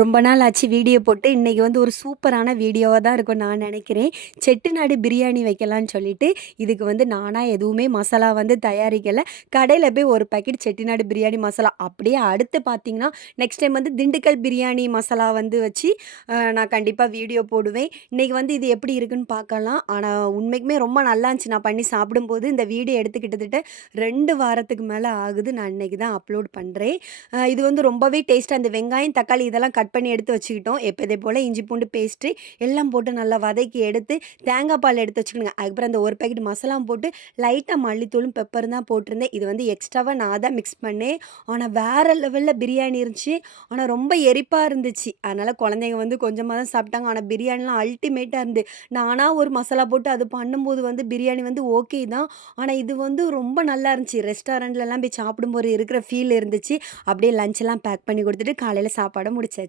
ரொம்ப நாள் ஆச்சு வீடியோ போட்டு. இன்னைக்கு வந்து ஒரு சூப்பரான வீடியோவா தான் இருக்கும்னு நான் நெனைக்கிறேன். செட்டிநாடு பிரியாணி வைக்கலான்னு சொல்லிட்டு, இதுக்கு வந்து நானா எதுவுமே மசாலா வந்து தயாரிக்கல. கடையில போய் ஒரு பாக்கெட் செட்டிநாடு பிரியாணி மசாலா, அப்படியே அடுத்து பார்த்தீங்கன்னா, நெக்ஸ்ட் டைம் வந்து திண்டுக்கல் பிரியாணி மசாலா வந்து வச்சு நான் கண்டிப்பா வீடியோ போடுவேன். இன்னைக்கு வந்து இது எப்படி இருக்குன்னு பார்க்கலாம். ஆனா உண்மைக்குமே ரொம்ப நல்லா இருந்துச்சு. நான் பண்ணி சாப்பிடும்போது இந்த வீடியோ எடுத்து கிட்டத்தட்ட 2 வாரத்துக்கு மேல ஆகுது. நான் இன்னைக்கு தான் அப்லோட் பண்றேன். இது வந்து ரொம்பவே டேஸ்ட்டா அந்த வெங்காயம், தக்காளி இதெல்லாம் கட் பண்ணி எடுத்து வச்சுக்கிட்டோம். எப்போதே போல இஞ்சி பூண்டு பேஸ்ட்டு எல்லாம் போட்டு நல்லா வதக்கி எடுத்து, தேங்காய் பால் எடுத்து வச்சுக்கணுங்க. அதுக்கப்புறம் அந்த ஒரு பாக்கெட் மசாலாவும் போட்டு, லைட்டா மல்லித்தூளும், பெப்பரும் தான் போட்டிருந்தேன். இது வந்து எக்ஸ்ட்ராவா நான் தான் மிக்ஸ் பண்ணேன். ஆனா வேற லெவல்ல பிரியாணி இருந்துச்சு. ஆனா ரொம்ப எரிப்பா இருந்துச்சு. அதனால குழந்தைங்க வந்து கொஞ்சமா தான் சாப்பிட்டாங்க. ஆனா பிரியாணிலாம் அல்டிமேட்டா இருந்து. நானா ஒரு மசாலா போட்டு அது பண்ணும்போது வந்து பிரியாணி வந்து ஓகே தான். ஆனா இது வந்து ரொம்ப நல்லா இருந்துச்சு. ரெஸ்டாரண்ட்லலாம் போய் சாப்பிடும்போது இருக்கிற ஃபீல் இருந்துச்சு. அப்படியே லஞ்ச்லாம் பேக் பண்ணி குடுத்துட்டு, காலையில சாப்பாட முடிச்சாச்சு.